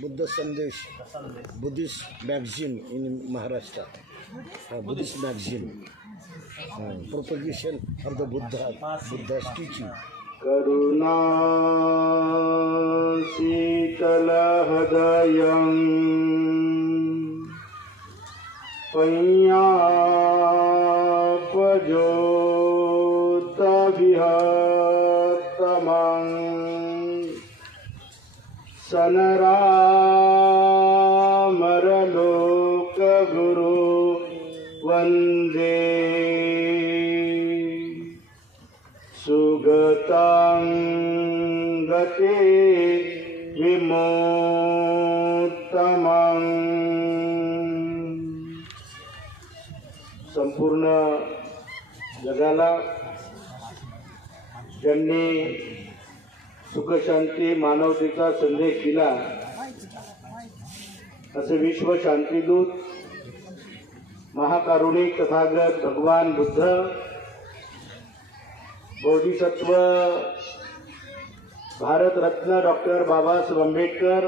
Buddha Sandesh Buddhist magazine in Maharashtra. Buddhist magazine. Propagation of the Buddha's teaching. Karuna Sitala Hadayam Panya Pajota Vihatamang Sanara Maraloka Guru Vande Sugatang gate vimuttamang. संपूर्ण जगाला ज्यांनी सुखशांती मानवतेचा संदेश दिला असे विश्व शांतीदूत महाकारुणिक तथागत भगवान Buddha Bodhisattva Bharat Ratna doctor Babasaheb Ambedkar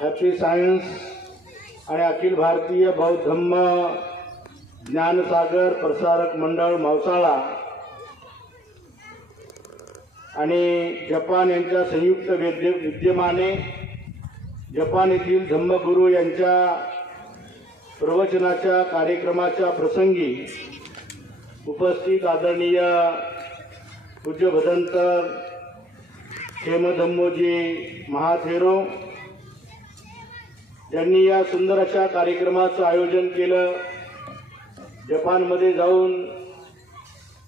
happy science आणि अखिल भारतीय बौद्ध धम्म ज्ञानसागर प्रसारक मंडळ मावसाळा आणि जपान यांच्या संयुक्त विद्यमाने जपान येथील धम्मगुरू यांच्या प्रवचनाच्या कार्यक्रमाच्या प्रसंगी उपस्थित आदरणीय पूज्य भदंत क्षेमधम्मोजी महाथेरो यांनी या सुंदर अशा कार्यक्रमाचं आयोजन केलं. जपानमध्ये जाऊन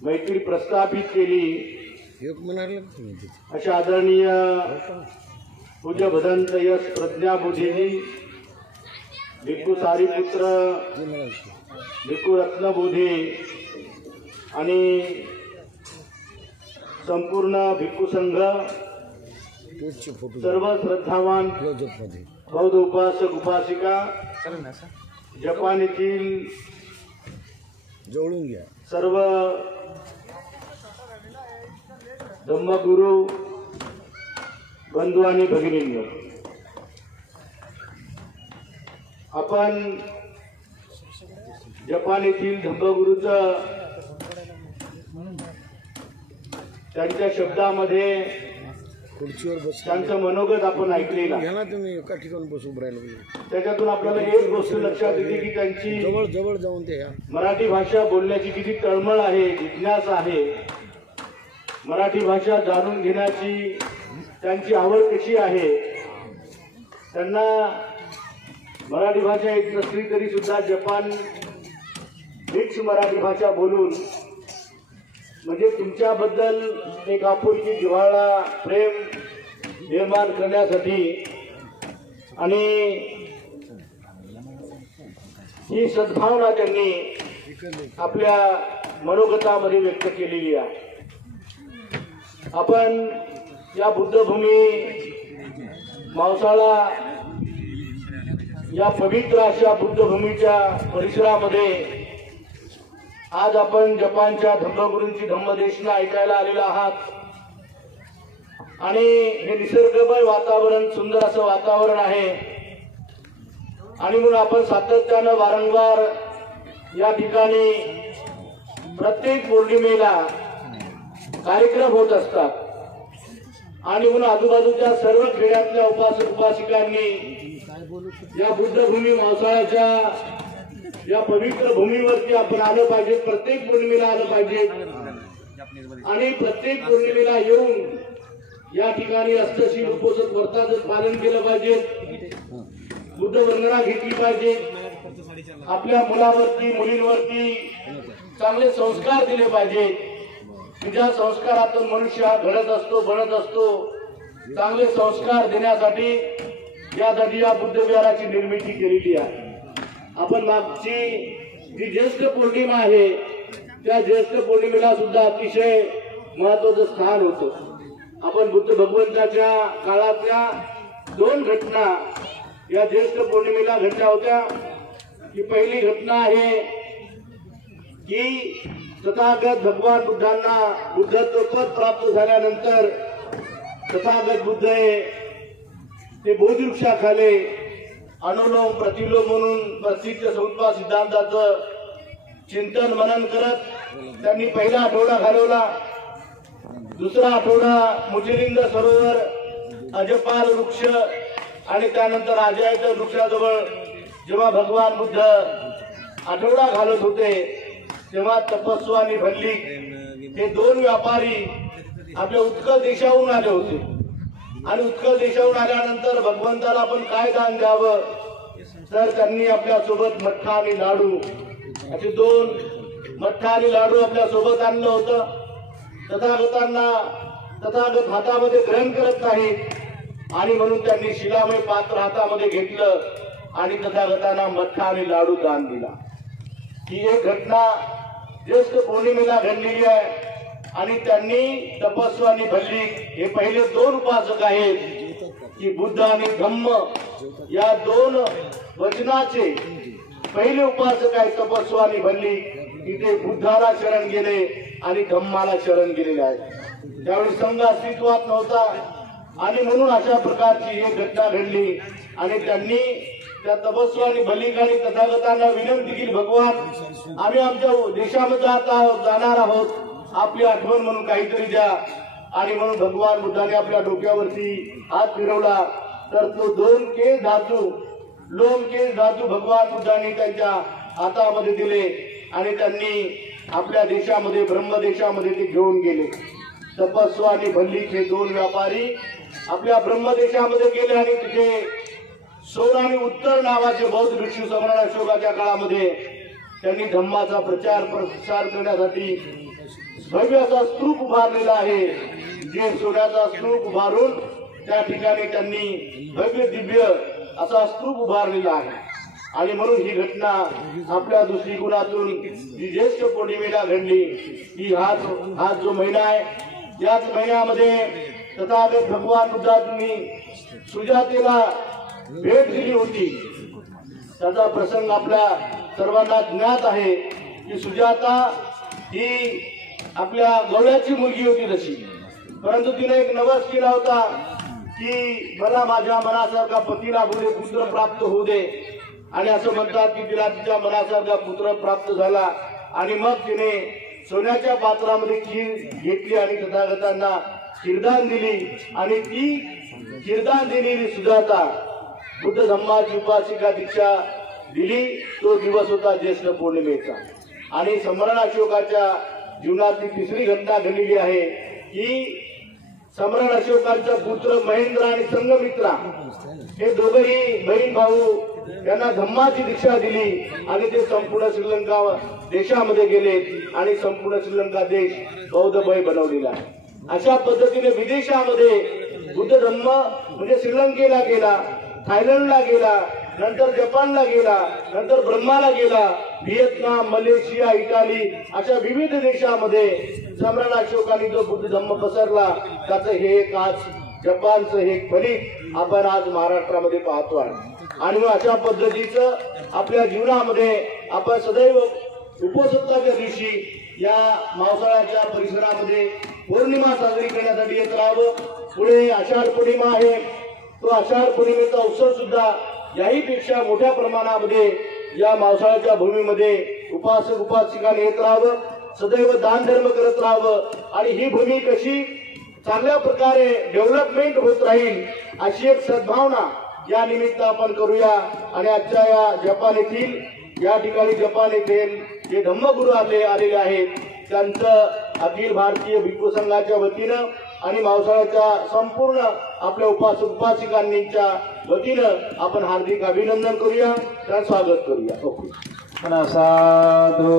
मैत्री प्रस्थापित केली अशा आदरणीय पूज्य भदंत यश प्रज्ञाबुद्धीजी भिक्खू सारीपुत्र भिक्खू रत्नबोधी आणि संपूर्ण भिक्खू संघ सर्व श्रद्धावान बौद्ध उपासक उपासिका जपान येथील जोडून घ्या सर्व धम्मगुरू बंधू आणि भगिनींनो, आपण जपान येथील धम्मगुरूचं त्यांच्या शब्दामध्ये खुर्चीवर बस त्यांचं मनोगत आपण ऐकलेलं. घ्या ना तुम्ही एका ठिकाणी बसून राहिलं. त्याच्यातून आपल्याला एक गोष्ट लक्षात येते की त्यांची जवळ जवळ जाऊन ते मराठी भाषा बोलण्याची किती तळमळ आहे, जिज्ञासा आहे. मराठी भाषा जाणून घेण्याची त्यांची आवड कशी आहे. त्यांना मराठी भाषा येत नसली तरी सुद्धा जपान मिक्स मराठी भाषा बोलून म्हणजे तुमच्याबद्दल एक आपुलकी जिव्हाळा प्रेम निर्माण करण्यासाठी आणि ही सद्भावना त्यांनी आपल्या मनोगतामध्ये व्यक्त केलेली आहे. आपण या बुद्धभूमी मावसाळा या पवित्र अशा बुद्धभूमीच्या परिसरामध्ये आज आपण जपानच्या धम्मगुरूंची धम्मदेशना ऐकायला आलेला आहात आणि हे निसर्गमय वातावरण सुंदर असं वातावरण आहे आणि म्हणून आपण सातत्यानं वारंवार या ठिकाणी प्रत्येक पौर्णिमेला कार्यक्रम होत असतात आणि म्हणून आजूबाजूच्या सर्व खेड्यातल्या उपासक उपासिकांनी या बुद्धभूमी मावसाळ्याच्या या पवित्र भूमीवरती आपण आलं पाहिजे. प्रत्येक पौर्णिमेला आलं पाहिजे आणि प्रत्येक पौर्णिमेला येऊन या ठिकाणी अष्टशील उपोषक व्रताचं पालन केलं पाहिजे. बुद्ध वंदना घेतली पाहिजे. आपल्या मुलावरती मुलींवरती चांगले संस्कार दिले पाहिजे. ज्या संस्कारातून मनुष्य घडत असतो बनत असतो चांगले संस्कार देण्यासाठी यासाठी या बुद्ध विहाराची निर्मिती केलेली आहे. आपण मागची जी ज्येष्ठ पौर्णिमा आहे त्या ज्येष्ठ पौर्णिमेला सुद्धा अतिशय महत्वाचं स्थान होतं. आपण बुद्ध भगवंताच्या काळातल्या दोन घटना या ज्येष्ठ पौर्णिमेला घडल्या होत्या. ही पहिली घटना आहे की तथागत भगवान बुद्धांना बुद्धत्व पद प्राप्त झाल्यानंतर तथागत बुद्ध ते बोधिवृक्षाखाली अनुलोम प्रतिलोम म्हणून प्रसिद्ध समुद्भव सिद्धांताचं चिंतन मनन करत त्यांनी पहिला आठवडा घालवला. दुसरा आठवडा मुचिलिंग सरोवर, अजपाल वृक्ष आणि त्यानंतर अजयत वृक्षाजवळ जेव्हा भगवान बुद्ध आठवडा घालत होते तेव्हा तपस्वी आणि भल्लिक हे दोन व्यापारी आपल्या उत्कल देशाहून आले होते. आणि उत्कल देशाहून आल्यानंतर भगवंताला आपण काय दान द्यावं, तर त्यांनी आपल्या सोबत मठ्ठा आणि लाडू असे दोन मठ्ठा आणि लाडू आपल्या सोबत आणलं होतं. तथागत हातामध्ये ग्रहण करत नाही आणि म्हणून त्यांनी शिलामय पात्र हातामध्ये घेतलं आणि तथागतांना मठ्ठा आणि लाडू दान दिला. ही एक घटना ज्येष्ठ पौर्णिमेला घडलेली आहे. आणि त्यांनी तपस्वी आणि भल्लिक हे पहिले दोन उपासक आहेत की बुद्ध आणि धम्म या दोन वचनाचे पहिले उपासक आहेत. तपस्वी आणि भल्लिक तिथे बुद्धाला शरण गेले आणि धम्माला शरण गेलेले आहेत. त्यावेळी संघ अस्तित्वात नव्हता आणि म्हणून अशा प्रकारची एक घटना घडली. आणि त्यांनी त्या तपस्वी आणि भल्लिकांनी तथागतांना विनंती केली, भगवान आम्ही आमच्या देशामध्ये जाणार आहोत, आपली आठवण म्हणून काहीतरी द्या. आणि म्हणून भगवान बुद्धाने आपल्या डोक्यावरती हात फिरवला तर तो दोन केस धातू लोम केस धातू भगवान बुद्धांनी त्यांच्या हातामध्ये दिले आणि त्यांनी आपल्या देशामध्ये ब्रह्मदेशामध्ये ते घेऊन गेले. तपस्वी आणि भल्लिक हे दोन व्यापारी आपल्या ब्रह्मदेशामध्ये गेले आणि तिथे सोन आणि उत्तर नावाचे बौद्ध भिक्षू सम्राट अशोकाच्या काळामध्ये त्यांनी धम्माचा प्रचार प्रसार करण्यासाठी भव्य असा स्तूप उभारलेला आहे. जे सोन्याचा स्तूप उभारून त्या ठिकाणी त्यांनी भव्य दिव्य असा स्तूप उभारलेला आहे. आणि म्हणून ही घटना आपल्या दृष्टिकोनातून जी ज्येष्ठ पौर्णिमेला घडली की हा जो महिना आहे, याच महिन्यामध्ये तथागत भगवान बुद्धांनी सुजातेला भेट दिली होती. त्याचा प्रसंग आपल्या सर्वांना ज्ञात आहे की सुजाता ही आपल्या गवळ्याची मुलगी होती तशी, परंतु तिने एक नवस केला होता की मला माझ्या मनासारखा पती लाभू दे, पुत्र प्राप्त होऊ दे. आणि असं म्हणतात की तिला तिच्या मनासारखा पुत्र प्राप्त झाला आणि मग तिने सोन्याच्या पात्रामध्ये खीर घेतली आणि तथागतांना खीरदान दिली. आणि ती खीरदान दिलेली सुजाता बुद्ध धम्माची उपासिका दीक्षा दिली. तो दिवस होता ज्येष्ठ पौर्णिमेचा. आणि सम्राट अशोकाच्या जीवनातली तिसरी घटना घडलेली आहे की सम्राट अशोकांचा पुत्र महेंद्र आणि संघमित्रा हे दोघेही बहीण भाऊ यांना धम्माची दीक्षा दिली आणि ते संपूर्ण श्रीलंका देशामध्ये गेले आणि संपूर्ण श्रीलंका देश बौद्धमय बनवलेला आहे. अशा पद्धतीने विदेशामध्ये बुद्ध धम्म म्हणजे श्रीलंकेला गेला, थायलंडला गेला, नंतर जपानला गेला, नंतर ब्रह्माला गेला, व्हिएतनाम, मलेशिया, इटाली अशा विविध देशामध्ये सम्राट अशोकांनी जो बुद्ध धम्म पसरला त्याचं हे एक आज जपानचं हे फलित आपण आज महाराष्ट्रामध्ये पाहतो आहे. आणि मग अशा पद्धतीचं आपल्या जीवनामध्ये आपण सदैव उपोषणाच्या दिवशी या मावसाळ्याच्या परिसरामध्ये पौर्णिमा साजरी करण्यासाठी येत राहावं. पुढे आषाढ पौर्णिमा आहे. तो आषाढ पौर्णिमेचा उत्सव सुद्धा याहीपेक्षा मोठ्या प्रमाणामध्ये या मावसाळ्याच्या भूमीमध्ये उपासक उपासिकांनी येत राहावं, सदैव दान धर्म करत राहावं. आणि ही भूमी कशी चांगल्या प्रकारे डेव्हलपमेंट होत राहील अशी एक सद्भावना या निमित्त आपण करूया. आणि आजच्या या जपान येथील या ठिकाणी जपान येथील जे धम्मगुरू आलेले आहेत त्यांचं अखिल भारतीय भिक्खू संघाच्या वतीनं आणि मावसाळ्याच्या संपूर्ण आपल्या उपासक उपासिकांच्या वतीनं आपण हार्दिक अभिनंदन करूया, त्यांचं स्वागत करूया. Okay. Sadhu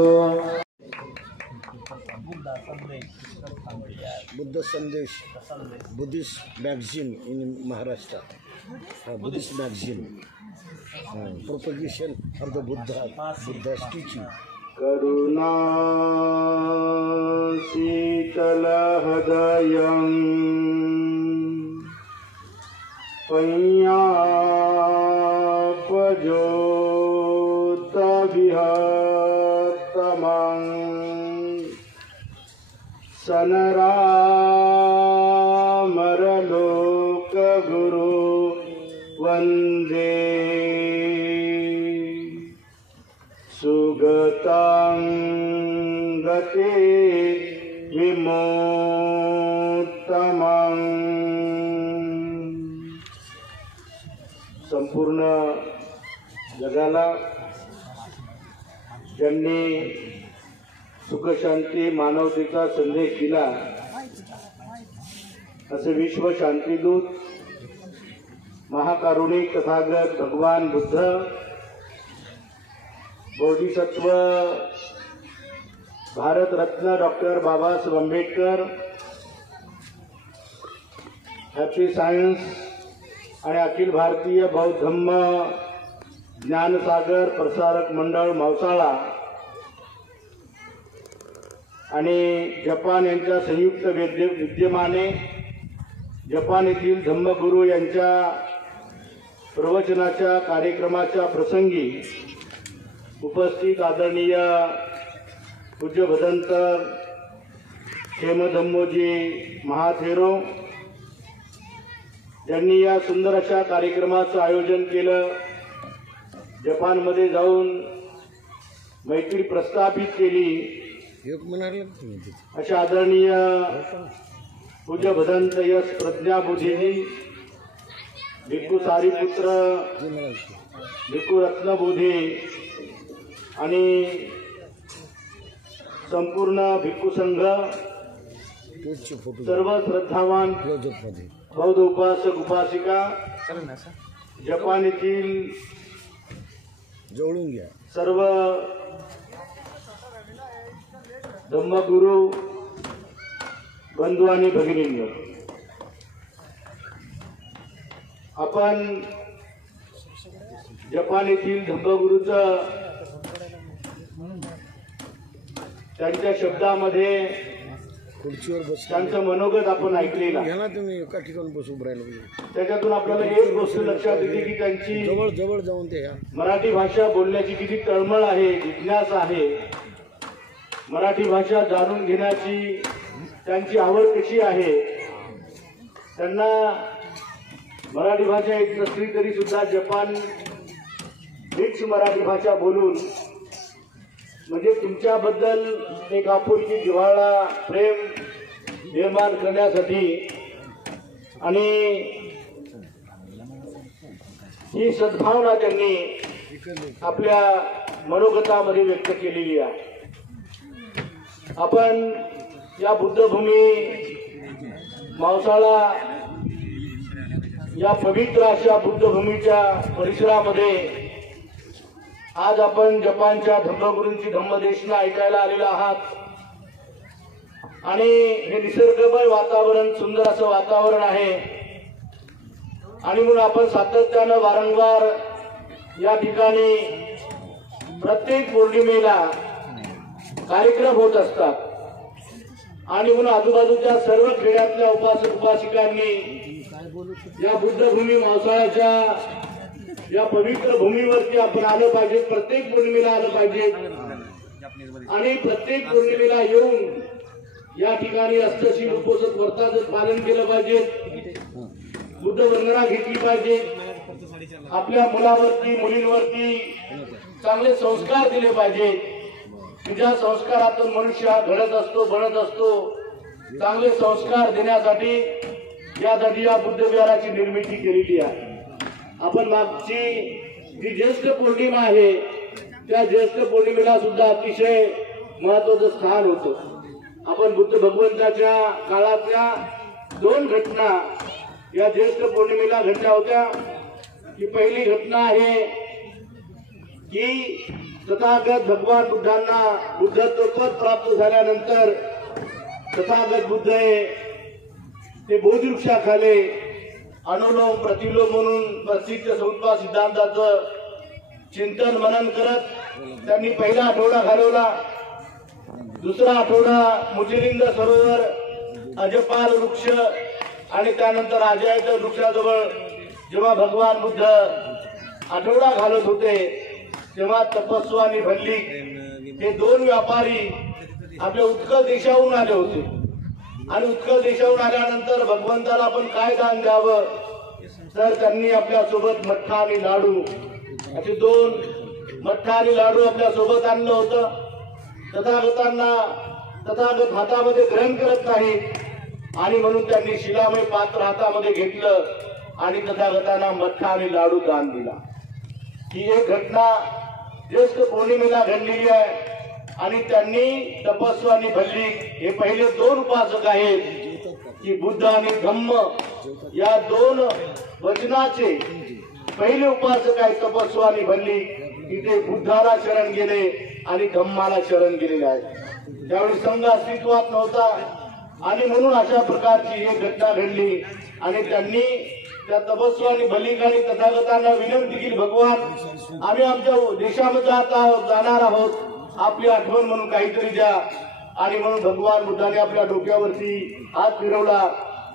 Buddh Sandesh Buddhist magazine in Maharashtra. Buddhist magazine propagation of the Buddha's teaching. करुणा शीतल हृदयं पय्यापजोत विहतमं सनरामरलोक गुरु वंदे सुगतां गते विमोत्तमं। संपूर्ण जगाला ज्यांनी सुखशांती मानवतेचा संदेश दिला असे विश्व शांतीदूत महाकारुणिक तथागत भगवान Buddha, Bodhisattva Bharat Ratna doctor Babasaheb Ambedkar, happy science आणि अखिल भारतीय बौद्ध धम्म ज्ञानसागर प्रसारक मंडळ मावसाळा आणि जपान यांच्या संयुक्त विद्यमाने जपान येथील धम्मगुरू यांच्या प्रवचनाच्या कार्यक्रमाच्या प्रसंगी उपस्थित आदरणीय पूज्य भदंत खेमधम्मोजी महाथेरो यांनी या सुंदर अशा कार्यक्रमाचं आयोजन केलं, जपानमध्ये जाऊन मैत्री प्रस्थापित केली, अशा आदरणीय पूज्य भदंत यश प्रज्ञाबुद्धीजी, भिक्खू सारीपुत्र, भिक्खू रत्नबुधी आणि संपूर्ण भिक्खू संघ, सर्व श्रद्धावान बौद्ध उपासक उपासिका, जपान येथील जोडून घ्या सर्व धम्मगुरू बंधू आणि भगिनींनो, आपण जपान येथील धम्मगुरूचं त्यांच्या शब्दामध्ये खुर्चीवर बस त्यांचं मनोगत आपण ऐकलेलं, घ्या ना तुम्ही एका ठिकाणी बसून राहिलो. त्याच्यातून आपल्याला एक गोष्ट लक्षात येते की त्यांची जवळ जवळ जाऊन ते घ्या. मराठी भाषा बोलण्याची किती तळमळ आहे, जिज्ञासा आहे, मराठी भाषा जाणून घेण्याची त्यांची आवड कशी आहे. त्यांना मराठी भाषा येत नसली तरी सुद्धा जपान मिक्स मराठी भाषा बोलून म्हणजे तुमच्याबद्दल एक आपुलकी, जिव्हाळा, प्रेम निर्माण करण्यासाठी आणि ही सद्भावना त्यांनी आपल्या मनोगतामध्ये व्यक्त केलेली आहे. आपण या बुद्धभूमी मावसाळा या पवित्र अशा बुद्धभूमीच्या परिसरामध्ये आज आपण जपानच्या धम्मगुरूंची धम्मदेशना ऐकायला आलेला आहात आणि हे निसर्गमय वातावरण, सुंदर असं वातावरण आहे आणि म्हणून आपण सातत्यानं वारंवार या ठिकाणी प्रत्येक पौर्णिमेला कार्यक्रम होत असतात आणि म्हणून आजूबाजूच्या सर्व खेड्यातल्या उपासक उपासिकांनी या बुद्धभूमी मावसाळ्याच्या या पवित्र भूमीवरती आपण आलं पाहिजे, प्रत्येक पौर्णिमेला आलं पाहिजे आणि प्रत्येक पौर्णिमेला येऊन या ठिकाणी अष्टशील उपोषण व्रताचं पालन केलं पाहिजे, बुद्ध वंदना घेतली पाहिजे, आपल्या मुलावरती मुलींवरती चांगले संस्कार दिले पाहिजे. ज्या संस्कारातून मनुष्य हा घडत असतो, बनत असतो, चांगले संस्कार देण्यासाठी यासाठी या बुद्ध विहाराची निर्मिती केलेली आहे. आपण मागची जी ज्येष्ठ पौर्णिमा आहे त्या ज्येष्ठ पौर्णिमेला सुद्धा अतिशय महत्वाचं स्थान होतं. आपण बुद्ध भगवंताच्या काळातल्या 2 घटना या ज्येष्ठ पौर्णिमेला घडल्या होत्या. ही पहिली घटना आहे की तथागत भगवान बुद्धांना बुद्धत्व पद प्राप्त झाल्यानंतर तथागत बुद्ध ते बोधिवृक्षाखाली अनुलोम प्रतिलोम म्हणून प्रसिद्ध समुद्भव सिद्धांताचं चिंतन मनन करत त्यांनी पहिला आठवडा घालवला. दुसरा आठवडा मुचिलिंद सरोवर, अजपाल वृक्ष आणि त्यानंतर अजयत वृक्षाजवळ जेव्हा भगवान बुद्ध आठवडा घालत होते तेव्हा तपस्वी आणि भल्लिक हे 2 व्यापारी आपल्या उत्कल देशाहून आले होते आणि उत्कल देशाहून आल्यानंतर भगवंताला आपण काय दान द्यावं, तर त्यांनी आपल्या सोबत मठ्ठा आणि लाडू असे 2 मठ्ठा आणि लाडू आपल्या सोबत आणलं होतं. तथागत हातामध्ये ग्रहण करत नाही आणि म्हणून त्यांनी शिलामय पात्र हातामध्ये घेतलं आणि तथागतांना मठ्ठा आणि लाडू दान दिला. ही एक घटना ज्येष्ठ पौर्णिमेला घडलेली आहे. आणि त्यांनी तपस्वी आणि भल्लिक हे पहिले 2 उपासक आहेत की बुद्ध आणि धम्म या 2 वचनाचे पहिले उपासक आहेत. तपस्वी आणि भल्लिक तिथे बुद्धाला शरण गेले आणि धम्माला शरण गेलेले आहेत. त्यावेळी संघ अस्तित्वात नव्हता आणि म्हणून अशा प्रकारची एक घटना घडली. आणि त्यांनी त्या तपस्वी आणि भल्लिकांनी तथागतांना विनंती केली, भगवान आम्ही आमच्या देशामध्ये आता जाणार आहोत, आपली आठवण म्हणून काहीतरी द्या. आणि म्हणून भगवान बुद्धाने आपल्या डोक्यावरती हात फिरवला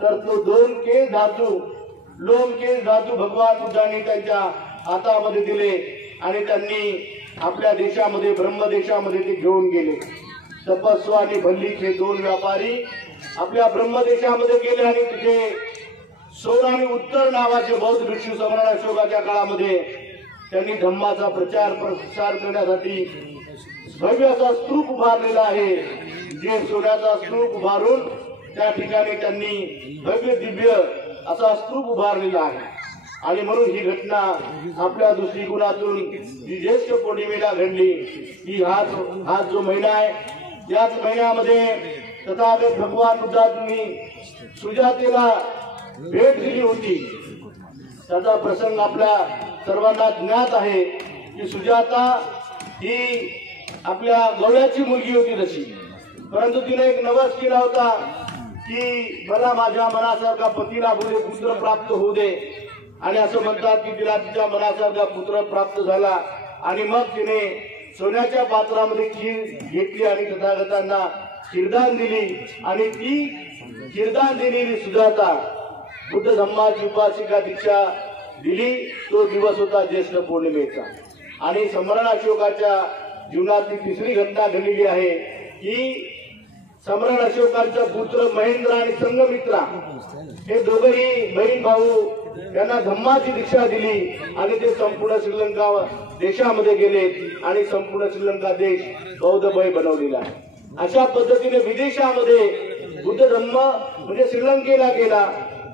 तर तो 2 केस धातू भगवान बुद्धांनी त्यांच्या हातामध्ये दिले आणि त्यांनी आपल्या देशामध्ये ब्रह्मदेशामध्ये ते घेऊन गेले. तपस्वी आणि भल्लिक हे 2 व्यापारी आपल्या ब्रह्मदेशामध्ये गेले आणि तिथे सोन आणि उत्तर नावाचे बौद्ध भिक्षू सम्राट अशोकाच्या काळामध्ये त्यांनी धम्माचा प्रचार प्रसार करण्यासाठी भव्य असा स्तूप उभारलेला आहे. जे सोन्याचा स्तूप उभारून त्या ठिकाणी त्यांनी भव्य दिव्य असा स्तूप उभारलेला आहे. आणि म्हणून ही घटना आपल्या दृष्टिकोनातून जी ज्येष्ठ पौर्णिमेला घडली की हा जो महिना आहे, याच महिन्यामध्ये तथागत भगवान बुद्धांनी सुजातेला भेट दिली होती. त्याचा प्रसंग आपल्या सर्वांना ज्ञात आहे की सुजाता ही आपल्या गवळ्याची मुलगी होती तशी, परंतु तिने एक नवस केला होता की मला माझ्या मनासारखा पती लाभू दे, पुत्र प्राप्त होऊ दे. आणि असं म्हणतात की तिला तिच्या मनासारखा पुत्र प्राप्त झाला आणि मग तिने सोन्याच्या पात्रामध्ये खीर घेतली आणि तथागतांना खीरदान दिली. आणि ती खीरदान दिलेली सुजाता बुद्ध धम्माची उपासिका दीक्षा दिली. तो दिवस होता ज्येष्ठ पौर्णिमेचा. आणि सम्राट अशोकाच्या जीवनातली 3री घटना घडलेली आहे की सम्राट अशोकांचा पुत्र महेंद्र आणि संघमित्रा हे दोघेही बहीण भाऊ त्यांना धम्माची दीक्षा दिली आणि ते संपूर्ण श्रीलंका देशामध्ये गेले आणि संपूर्ण श्रीलंका देश बौद्धमय बनवलेला आहे. अशा पद्धतीने विदेशामध्ये बुद्ध धम्म म्हणजे श्रीलंकेला गेला,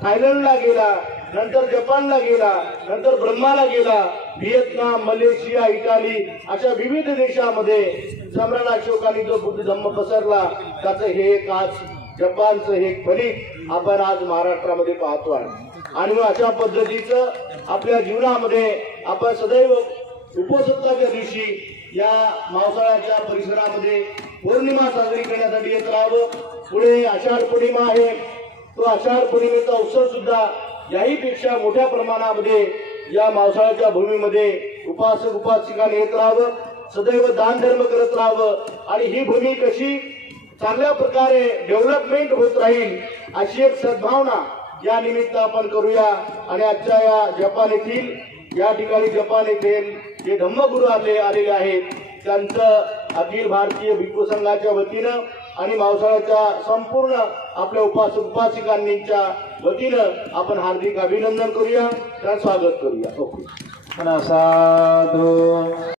थायलंडला गेला, नंतर जपानला गेला, नंतर ब्रह्माला गेला, व्हिएतनाम, मलेशिया, इटाली अशा विविध देशामध्ये सम्राट अशोकांनी जो बुद्ध धम्म पसरला त्याचं हे एक आज जपानचं हे फलित आपण आज महाराष्ट्रामध्ये पाहतो आहे. आणि अशा पद्धतीचं आपल्या जीवनामध्ये आपण सदैव उपोषणाच्या दिवशी या मावसाळ्याच्या परिसरामध्ये पौर्णिमा साजरी करण्यासाठी येत राहावं. पुढे आषाढ पौर्णिमा आहे. तो आषाढ पौर्णिमेचा उत्सव सुद्धा याहीपेक्षा मोठ्या प्रमाणामध्ये या मावसाळ्याच्या भूमीमध्ये उपासक उपासिकांनी येत राहावं, सदैव दान धर्म करत राहावं आणि ही भूमी कशी चांगल्या प्रकारे डेव्हलपमेंट होत राहील अशी एक सद्भावना या निमित्त आपण करूया. आणि आजच्या या जपान येथील या ठिकाणी जपान येथील जे धम्मगुरू आलेले आहेत त्यांचं अखिल भारतीय भिक्खू संघाच्या वतीनं आणि मावसाळ्याच्या संपूर्ण आपल्या उपासक उपासिकांच्या वतीनं आपण हार्दिक अभिनंदन करूया, त्यांचं स्वागत करूया. ओके. साधू